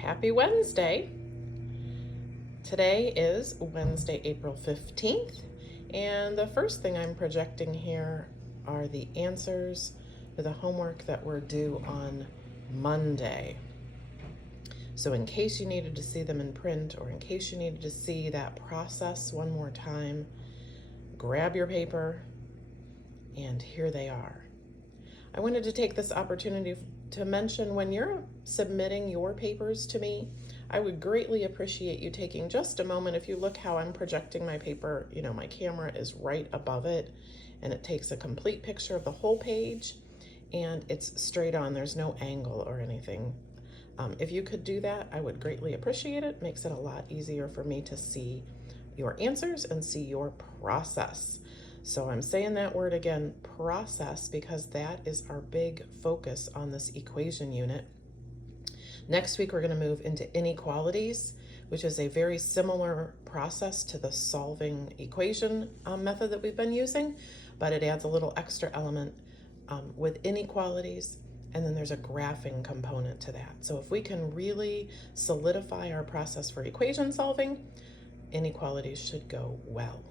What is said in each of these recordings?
Happy Wednesday. Today is Wednesday, April 15th, and the first thing I'm projecting here are the answers to the homework that were due on Monday. So in case you needed to see them in print, or in case you needed to see that process one more time, grab your paper, and here they are. I wanted to take this opportunity to mention, when you're submitting your papers to me, I would greatly appreciate you taking just a moment. If you look how I'm projecting my paper, my camera is right above it, and it takes a complete picture of the whole page, and it's straight on. There's no angle or anything. If you could do that, I would greatly appreciate it. Makes it a lot easier for me to see your answers and see your process. So I'm saying that word again, process, because that is our big focus on this equation unit. Next week, we're going to move into inequalities, which is a very similar process to the solving equation method that we've been using, but it adds a little extra element with inequalities, and then there's a graphing component to that. So if we can really solidify our process for equation solving, inequalities should go well.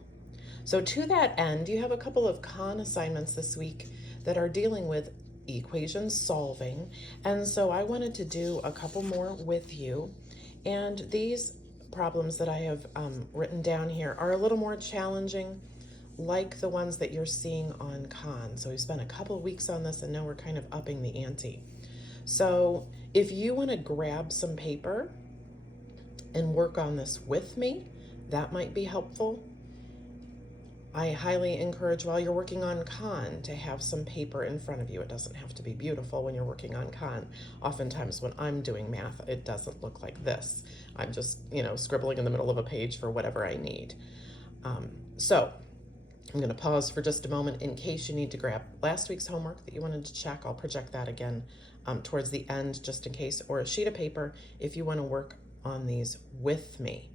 So to that end, you have a couple of con assignments this week that are dealing with equation solving. And so I wanted to do a couple more with you. And these problems that I have written down here are a little more challenging, like the ones that you're seeing on con. So we spent a couple of weeks on this, and now we're kind of upping the ante. So if you want to grab some paper and work on this with me, that might be helpful. I highly encourage, while you're working on con, to have some paper in front of you. It doesn't have to be beautiful when you're working on con. Oftentimes when I'm doing math, it doesn't look like this. I'm just, scribbling in the middle of a page for whatever I need. So I'm going to pause for just a moment in case you need to grab last week's homework that you wanted to check. I'll project that again towards the end, just in case, or a sheet of paper if you want to work on these with me.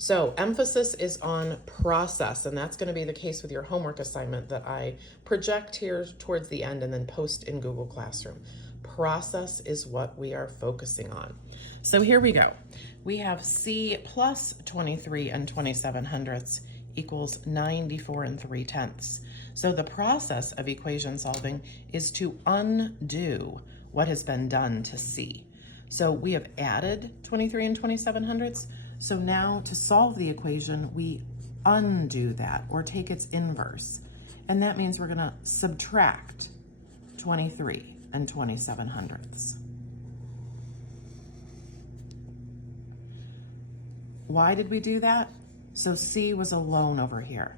So emphasis is on process, and that's going to be the case with your homework assignment that I project here towards the end and then post in Google Classroom. Process is what we are focusing on. So here we go. We have C plus 23 and 27/100 equals 94 3/10. So the process of equation solving is to undo what has been done to C. So we have added 23 and 27/100. So now to solve the equation, we undo that, or take its inverse. And that means we're going to subtract 23 and 27/100. Why did we do that? So C was alone over here.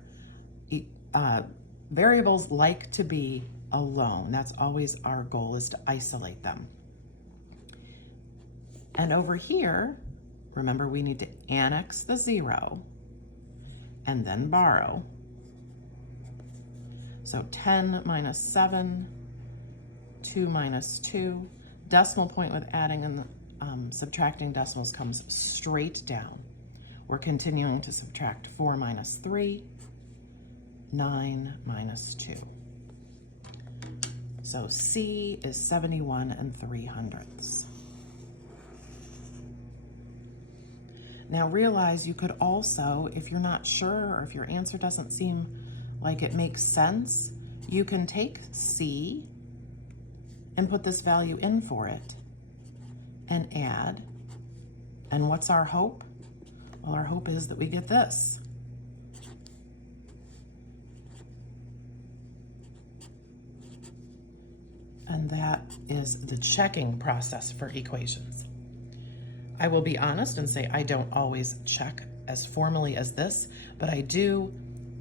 Variables like to be alone. That's always our goal, is to isolate them. And over here, remember, we need to annex the 0 and then borrow. So 10 minus 7, 2 minus 2. Decimal point with adding and subtracting decimals comes straight down. We're continuing to subtract 4 minus 3, 9 minus 2. So C is 71 3/100. Now realize you could also, if you're not sure, or if your answer doesn't seem like it makes sense, you can take C and put this value in for it and add. And what's our hope? Well, our hope is that we get this. And that is the checking process for equations. I will be honest and say I don't always check as formally as this, but I do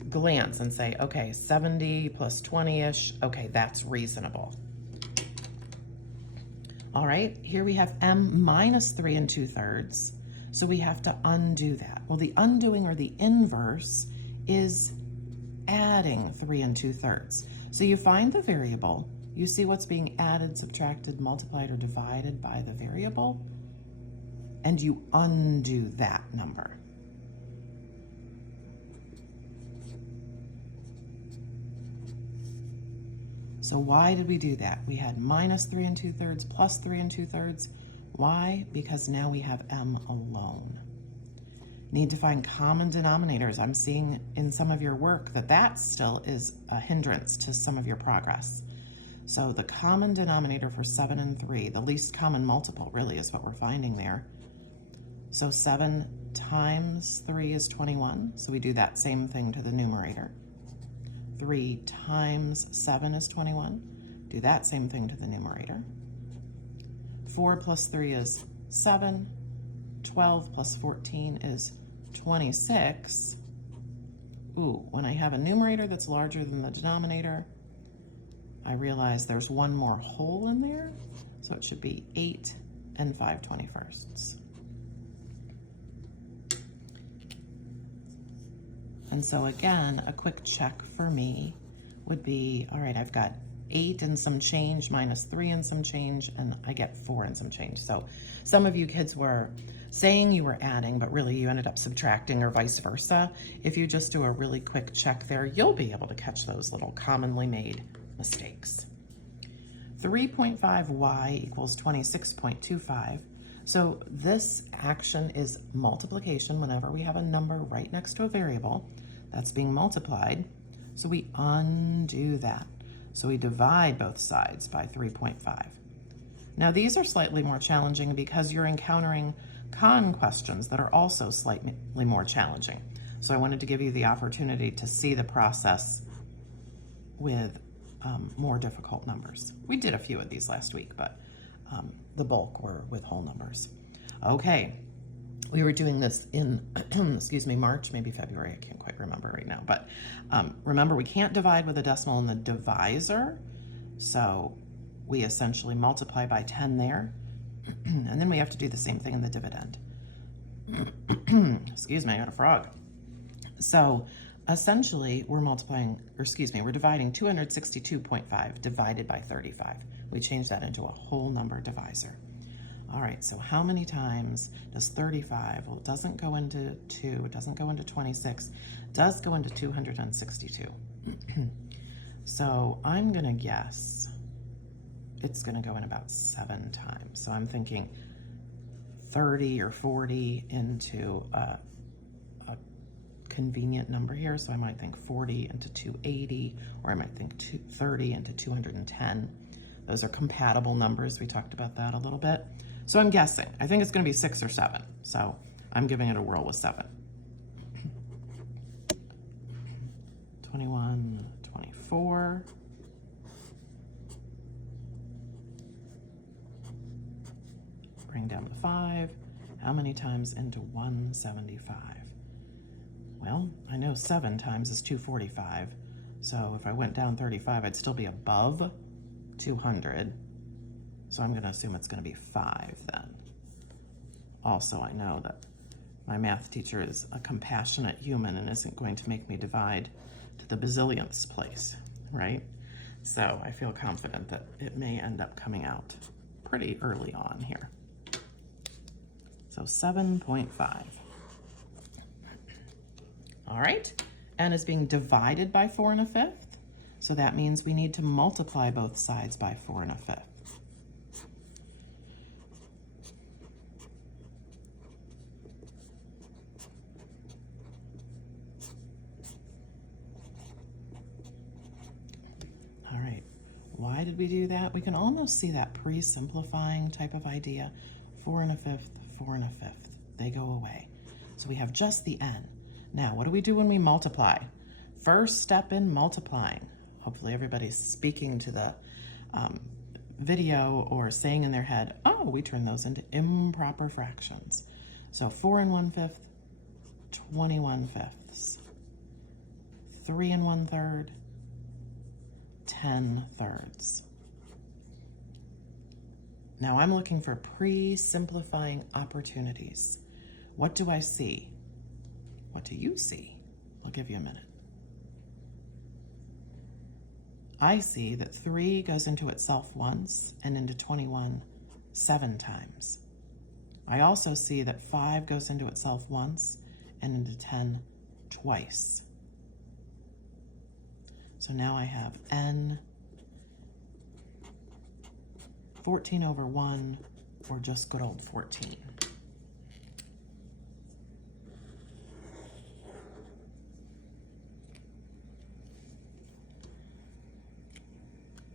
glance and say, okay, 70 plus 20-ish, okay, that's reasonable. All right, here we have M minus 3 2/3, so we have to undo that. Well, the undoing, or the inverse, is adding 3 2/3. So you find the variable, you see what's being added, subtracted, multiplied, or divided by the variable, and you undo that number. So why did we do that? We had minus 3 2/3 plus 3 2/3. Why? Because now we have m alone. Need to find common denominators. I'm seeing in some of your work that that still is a hindrance to some of your progress. So the common denominator for 7 and 3, the least common multiple really is what we're finding there. So 7 times 3 is 21, so we do that same thing to the numerator. 3 times 7 is 21, do that same thing to the numerator. 4 plus 3 is 7, 12 plus 14 is 26. Ooh, when I have a numerator that's larger than the denominator, I realize there's one more whole in there, so it should be 8 and 5/21. And so again, a quick check for me would be, all right, I've got 8 and some change minus 3 and some change, and I get 4 and some change. So some of you kids were saying you were adding, but really you ended up subtracting, or vice versa. If you just do a really quick check there, you'll be able to catch those little commonly made mistakes. 3.5y equals 26.25. So this action is multiplication whenever we have a number right next to a variable that's being multiplied. So we undo that. So we divide both sides by 3.5. Now these are slightly more challenging because you're encountering con questions that are also slightly more challenging. So I wanted to give you the opportunity to see the process with more difficult numbers. We did a few of these last week, but the bulk were with whole numbers. Okay, we were doing this in, excuse me, March, maybe February, I can't quite remember right now, but remember we can't divide with a decimal in the divisor, so we essentially multiply by 10 there, and then we have to do the same thing in the dividend. Excuse me, I got a frog. So essentially we're multiplying, or excuse me, we're dividing 262.5 divided by 35. We change that into a whole number divisor. All right, so how many times does 35, well, it doesn't go into 2, it doesn't go into 26, it does go into 262. So I'm gonna guess it's gonna go in about 7 times. So I'm thinking 30 or 40 into a convenient number here. So I might think 40 into 280, or I might think 30 into 210. Those are compatible numbers. We talked about that a little bit. So I'm guessing. I think it's going to be 6 or 7. So I'm giving it a whirl with 7. 21, 24. Bring down the 5. How many times into 175? Well, I know 7 times is 245. So if I went down 35, I'd still be above 200. So I'm going to assume it's going to be 5 then. Also, I know that my math teacher is a compassionate human and isn't going to make me divide to the bazillionth place, right? So I feel confident that it may end up coming out pretty early on here. So 7.5. All right, n is being divided by 4 1/5. So that means we need to multiply both sides by 4 1/5. All right, why did we do that? We can almost see that pre-simplifying type of idea. 4 1/5, 4 1/5, they go away. So we have just the n. Now, what do we do when we multiply? First step in multiplying. Hopefully everybody's speaking to the video or saying in their head, oh, we turn those into improper fractions. So 4 1/5, 21/5. 3 1/3, 10/3. Now I'm looking for pre-simplifying opportunities. What do I see? What do you see? I'll give you a minute. I see that 3 goes into itself once and into 21 7 times. I also see that 5 goes into itself once and into 10 twice. So now I have n 14 over 1 or just good old 14?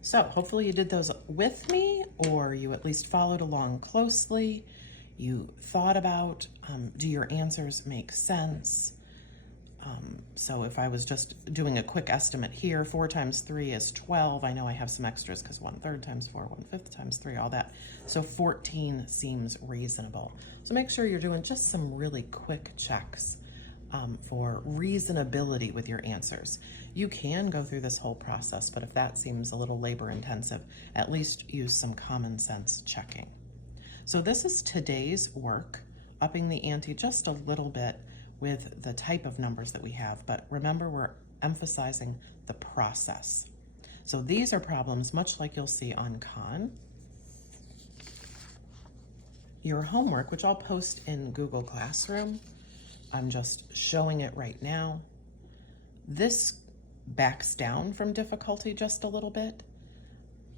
So hopefully you did those with me, or you at least followed along closely. You thought about, do your answers make sense? So if I was just doing a quick estimate here, 4 times 3 is 12. I know I have some extras because 1/3 times 4, 1/5 times 3, all that. So 14 seems reasonable. So make sure you're doing just some really quick checks for reasonability with your answers. You can go through this whole process, but if that seems a little labor intensive, at least use some common sense checking. So this is today's work, upping the ante just a little bit with the type of numbers that we have, but remember we're emphasizing the process. So these are problems much like you'll see on Khan. Your homework, which I'll post in Google Classroom, I'm just showing it right now. This backs down from difficulty just a little bit,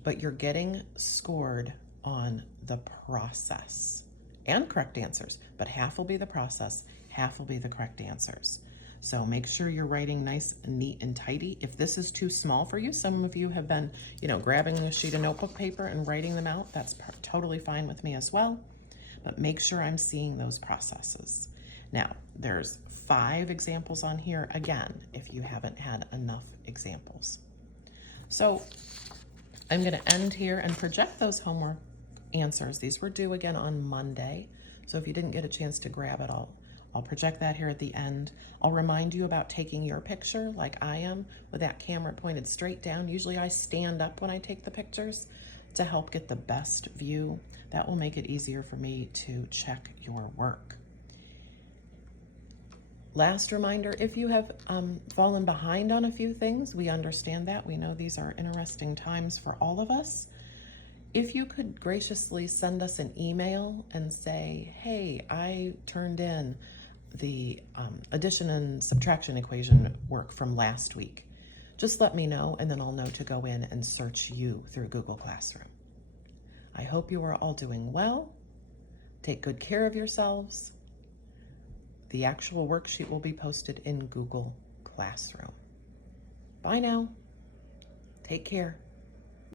but you're getting scored on the process and correct answers, but half will be the process, half will be the correct answers. So make sure you're writing nice, neat, and tidy. If this is too small for you, some of you have been, grabbing a sheet of notebook paper and writing them out. That's totally fine with me as well, but make sure I'm seeing those processes. Now, there's 5 examples on here, again, if you haven't had enough examples. So I'm gonna end here and project those homework answers. These were due again on Monday, so if you didn't get a chance to grab it, I'll project that here at the end. I'll remind you about taking your picture like I am with that camera pointed straight down. Usually I stand up when I take the pictures to help get the best view. That will make it easier for me to check your work. Last reminder, if you have fallen behind on a few things, we understand that. We know these are interesting times for all of us. If you could graciously send us an email and say, hey, I turned in the addition and subtraction equation work from last week. Just let me know, and then I'll know to go in and search you through Google Classroom. I hope you are all doing well. Take good care of yourselves. The actual worksheet will be posted in Google Classroom. Bye now. Take care.